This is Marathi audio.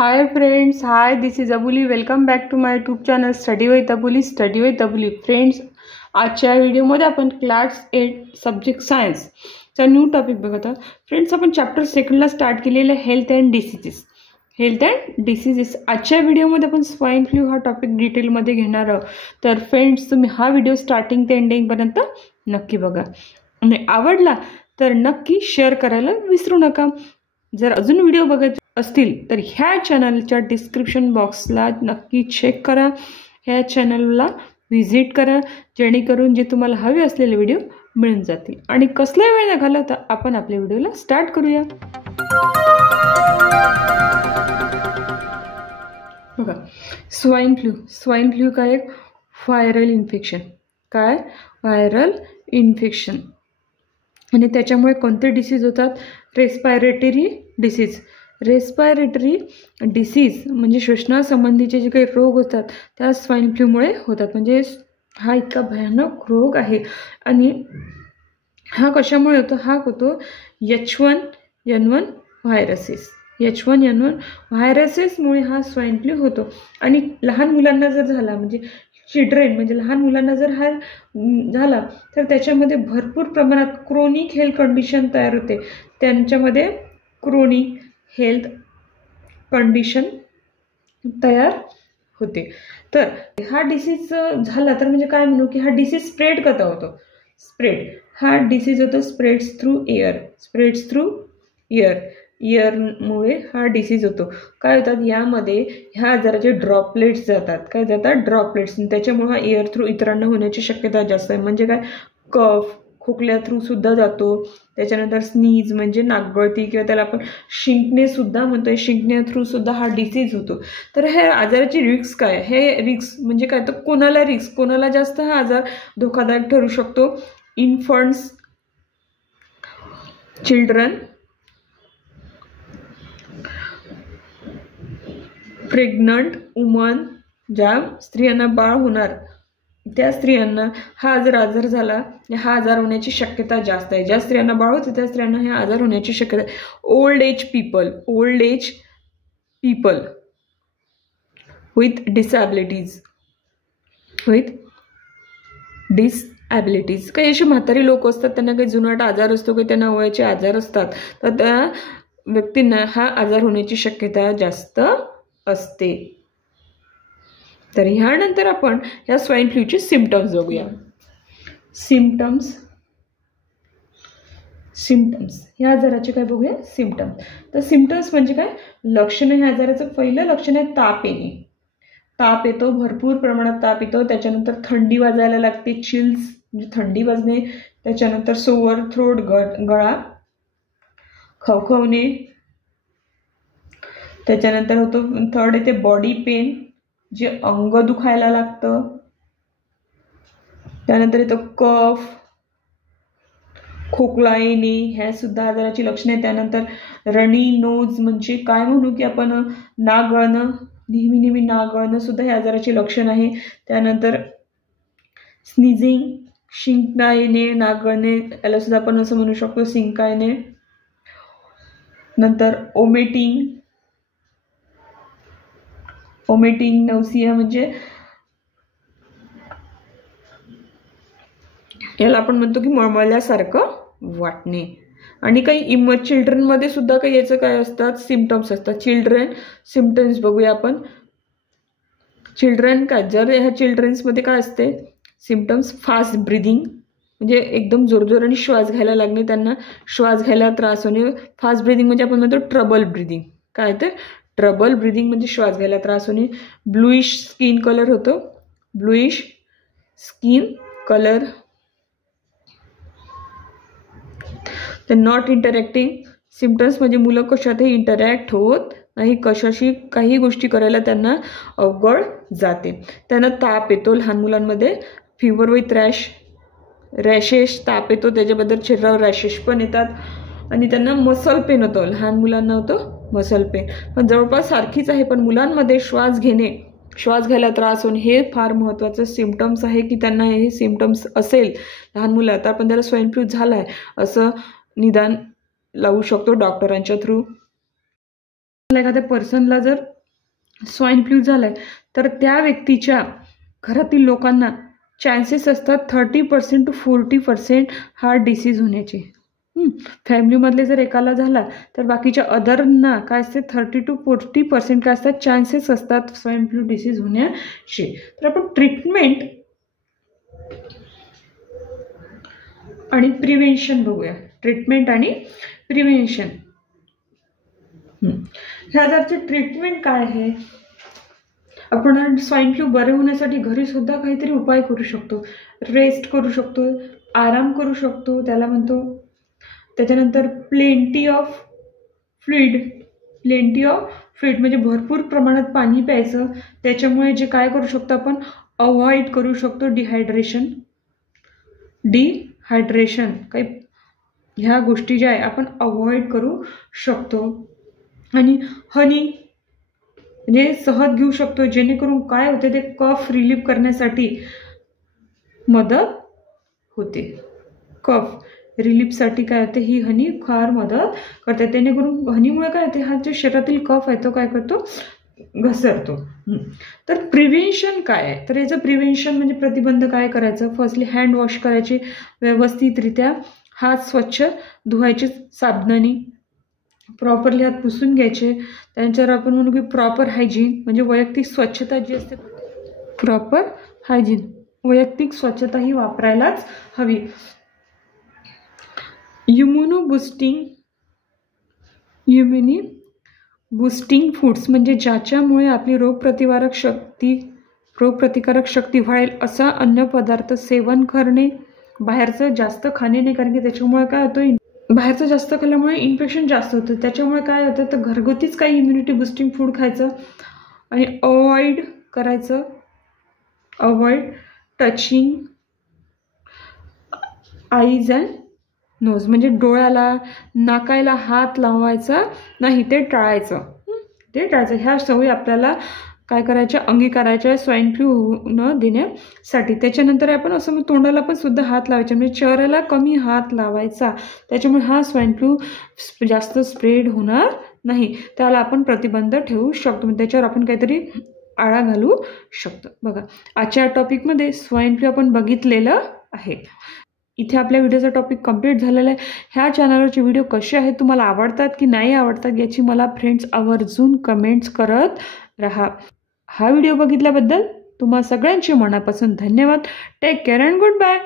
Hi friends, hi, this is Abuli. Welcome back to my YouTube channel Study with Abuli. Study with Abuli. Friends, आजच्या व्हिडिओमध्ये आपण क्लास 8 सब्जेक्ट सायन्सचा न्यू टॉपिक बघत आहोत. फ्रेंड्स, आपण चॅप्टर 2ला स्टार्ट केलेले हेल्थ अँड डिसीजेस. आजच्या व्हिडिओमध्ये आपण स्वाईन फ्लू हा टॉपिक डिटेलमध्ये घेणार आहोत. तर फ्रेंड्स, तुम्ही हा व्हिडिओ स्टार्टिंग ते एंडिंगपर्यंत नक्की बघा आणि आवडला तर नक्की शेअर करायला विसरू नका. जर अजून व्हिडिओ बघत असतील तर ह्या चॅनलच्या डिस्क्रिप्शन बॉक्सला नक्की चेक करा, ह्या चॅनलला व्हिजिट करा, जेणेकरून जे तुम्हाला हवे असलेले व्हिडिओ मिळून जातील. आणि कसला वेळ न घालवता आपण आपल्या व्हिडिओला स्टार्ट करूया. बघा, स्वाईन फ्लू काय? एक व्हायरल इन्फेक्शन. काय? Viral infection. आणि त्याच्यामुळे कोणते डिसीज होतात? रेस्पायरेटरी डिसीज म्हणजे श्वसनासंबंधीचे जे काही रोग होतात त्या स्वाईन फ्लूमुळे होतात. म्हणजे हा इतका भयानक रोग आहे. आणि हा कशामुळे होतो? हा होतो H1N1 व्हायरसेसमुळे हा स्वाईन फ्लू होतो. आणि लहान मुलांना जर झाला, म्हणजे चिल्ड्रेन म्हणजे लहान मुलांना जर हा झाला तर त्याच्यामध्ये भरपूर प्रमाणात क्रोनिक हेल्थ कंडिशन तयार होते. त्यांच्यामध्ये क्रोनिक हेल्थ कंडिशन तयार होते. तर हा डिसीज झाला तर म्हणजे काय म्हणू की हा डिसीज स्प्रेड कसा होतो? हा डिसीज होतो स्प्रेड्स थ्रू एअरमुळे हा डिसीज होतो. काय होतात? यामध्ये ह्या आजाराचे ड्रॉपलेट्स जातात. काय जातात? ड्रॉपलेट्स. त्याच्यामुळे हा एअर थ्रू इतरांना होण्याची शक्यता जास्त आहे. म्हणजे काय? कफ खोकल्या थ्रू सुद्धा जातो. त्याच्यानंतर स्नीज म्हणजे नाकगळती किंवा त्याला आपण शिंकणे सुद्धा म्हणतोय, शिंकण्या थ्रू सुद्धा हा डिसीज होतो. तर हे आजाराची रिस्क काय? हे रिस्क म्हणजे काय? तर कोणाला जास्त हा आजार धोकादायक ठरू शकतो? इन्फंट्स, चिल्ड्रन, प्रेग्नंट वुमन, ज्या स्त्रियांना बाळ होणार त्या स्त्रियांना हा आजार झाला, हा आजार होण्याची शक्यता जास्त आहे. ज्या स्त्रियांना बाळ होते त्या स्त्रियांना हा आजार होण्याची शक्यता आहे. Old age people with disabilities. काही असे म्हातारी लोक असतात, त्यांना काही जुनाट आजार असतो, काही त्यांना वयाचे आजार असतात, तर त्या व्यक्तींना हा आजार होण्याची शक्यता जास्त असते. तर ह्यानंतर आपण ह्या स्वाईन फ्लूचे सिम्पटम्स बघूया. सिम्पटम्स ह्या आजाराचे काय बघूया? सिम्पटम्स. तर सिम्पटम्स म्हणजे काय? लक्षणं. ह्या आजाराचं पहिलं लक्षण आहे ताप येणे. ताप येतो, भरपूर प्रमाणात ताप येतो. त्याच्यानंतर थंडी वाजायला लागते, चिल्स म्हणजे थंडी वाजणे. त्याच्यानंतर सोअर थ्रोट, गळा खवखवणे. त्याच्यानंतर होतो थर्ड येते बॉडी पेन, जे अंग दुखायला लागतं. त्यानंतर येतो कफ, खोकला येणे, ह्या सुद्धा आजाराची लक्षणे आहेत. त्यानंतर रनी नोज म्हणजे काय म्हणू की आपण नाक गळणं, नेहमी नाक गळणं सुद्धा हे आजाराचे लक्षण आहे. त्यानंतर स्नीजिंग, शिंका येणे, नाक गळणे, याला सुद्धा आपण असं म्हणू शकतो शिंका येणे. नंतर ओमेटिंग, नौसिया म्हणजे याला आपण म्हणतो की मळमळल्यासारखं वाटणे. आणि काही चिल्ड्रनमध्ये सुद्धा काही याचं काय असतात? सिम्पटम्स असतात. चिल्ड्रन सिम्पटम्स बघूया आपण. चिल्ड्रन काय? जर ह्या चिल्ड्रन्समध्ये काय असते सिम्पटम्स? फास्ट ब्रिदिंग म्हणजे एकदम जोरजोराने श्वास घ्यायला लागणे, त्यांना श्वास घ्यायला त्रास होणे. फास्ट ब्रिदिंग म्हणजे आपण म्हणतो ट्रबल ब्रिदिंग. काय ते? ट्रबल ब्रिदिंग म्हणजे श्वास घ्यायला त्रास होणे. ब्लूइश स्किन कलर होतो. तर नॉट इंटरॅक्टिंग सिम्पटम्स म्हणजे मुलं कशातही इंटरॅक्ट होत नाही, कशाशी काही गोष्टी करायला त्यांना अवघड जाते. त्यांना ताप येतो लहान मुलांमध्ये. फिवर विथ रॅशेस, ताप येतो, त्याच्याबद्दल चेहऱ्यावर रॅशेस पण येतात. आणि त्यांना मसल पेन होतो, लहान मुलांना होतो मसल पेन, पण जवळपास सारखीच आहे. पण मुलांमध्ये श्वास घ्यायला त्रास होणे हे फार महत्त्वाचं सिम्पटम्स आहे की त्यांना हे सिम्पटम्स असेल लहान मुलं तर आपण त्याला स्वाईन फ्लू झाला आहे असं निदान लावू शकतो डॉक्टरांच्या थ्रू. एखाद्या पर्सनला जर स्वाईन फ्लू झालाय तर त्या व्यक्तीच्या घरातील लोकांना चान्सेस असतात 30% to 40% हा डिसीज होण्याचे. फॅमिलीमधले जर एकाला झाला तर बाकीच्या अदरना काय असते 30 to 40% काय असतात चान्सेस असतात स्वाईन फ्लू डिसीज होण्याचे. तर आपण ट्रीटमेंट आणि प्रिव्हेन्शन बघूया. ट्रीटमेंट आणि प्रिव्हेन्शन. ह्या आजारचे ट्रीटमेंट काय आहे? आपण स्वाईन फ्लू बरे होण्यासाठी घरी सुद्धा काहीतरी उपाय करू शकतो. रेस्ट करू शकतो, आराम करू शकतो त्याला म्हणतो. त्याच्यानंतर प्लेंटी ऑफ फ्लुइड म्हणजे भरपूर प्रमाणात पाणी प्यायचं. त्याच्यामुळे जे काय करू शकतो आपण अवॉइड करू शकतो डिहायड्रेशन काही ह्या गोष्टी ज्या आहे आपण अवॉइड करू शकतो. आणि हनी म्हणजे सहज घेऊ शकतो जेणेकरून काय होते ते कफ रिलीफ करण्यासाठी मदत होते. कफ रिलीफसाठी काय होते ही हनी फार मदत करते. जेणेकरून हनीमुळे काय होते हा जो शरीरातील कफ आहे तो काय करतो घसरतो. तर प्रिव्हेन्शन काय आहे? तर याचं प्रिव्हेन्शन म्हणजे प्रतिबंध काय करायचं? फर्स्टली हँड वॉश करायचे व्यवस्थितरित्या, हात स्वच्छ धुवायचे साबणाने, प्रॉपरली हात पुसून घ्यायचे. त्यांच्यावर आपण म्हणू की प्रॉपर हायजीन म्हणजे वैयक्तिक स्वच्छता जी असते प्रॉपर हायजीन वैयक्तिक स्वच्छता ही वापरायलाच हवी. इम्युनो बुस्टिंग फूड्स म्हणजे ज्याच्यामुळे आपली रोगप्रतिकारक शक्ती वाढेल असा अन्न पदार्थ सेवन करणे. बाहेरचं जास्त खाणे नाही, कारण की त्याच्यामुळे काय होतं बाहेरचं जास्त खाल्ल्यामुळे इन्फेक्शन जास्त होतं. त्याच्यामुळे काय होतं तर घरगुतीच काही इम्युनिटी बुस्टिंग फूड खायचं. आणि avoid touching eyes and nose म्हणजे डोळ्याला नाकायला हात लावायचा नाही, ते टाळायचं. ह्या सवयी आपल्याला काय करायच्या अंगीकारायच्या स्वाईन फ्लू होऊ न देण्यासाठी. त्याच्यानंतर आपण असं तोंडाला पण सुद्धा हात लावायचे म्हणजे चेहऱ्याला कमी हात लावायचा. त्याच्यामुळे हा स्वाईन फ्लू जास्त स्प्रेड होणार नाही. त्याला आपण प्रतिबंध ठेवू शकतो. म्हणजे त्याच्यावर आपण काहीतरी आळा घालू शकतो. बघा आजच्या टॉपिकमध्ये स्वाईन फ्लू आपण बघितलेलं आहे. इथे आपल्या व्हिडिओचा टॉपिक कंप्लीट झालेला आहे. ह्या चॅनलवरचे व्हिडिओ कसे आहेत, तुम्हाला आवडतात की नाही आवडतात याची मला फ्रेंड्स आवर्जून कमेंट्स करत राहा. हा व्हिडिओ बघितल्याबद्दल तुम्हा सगळ्यांचे मनापासून धन्यवाद. Take care and good bye.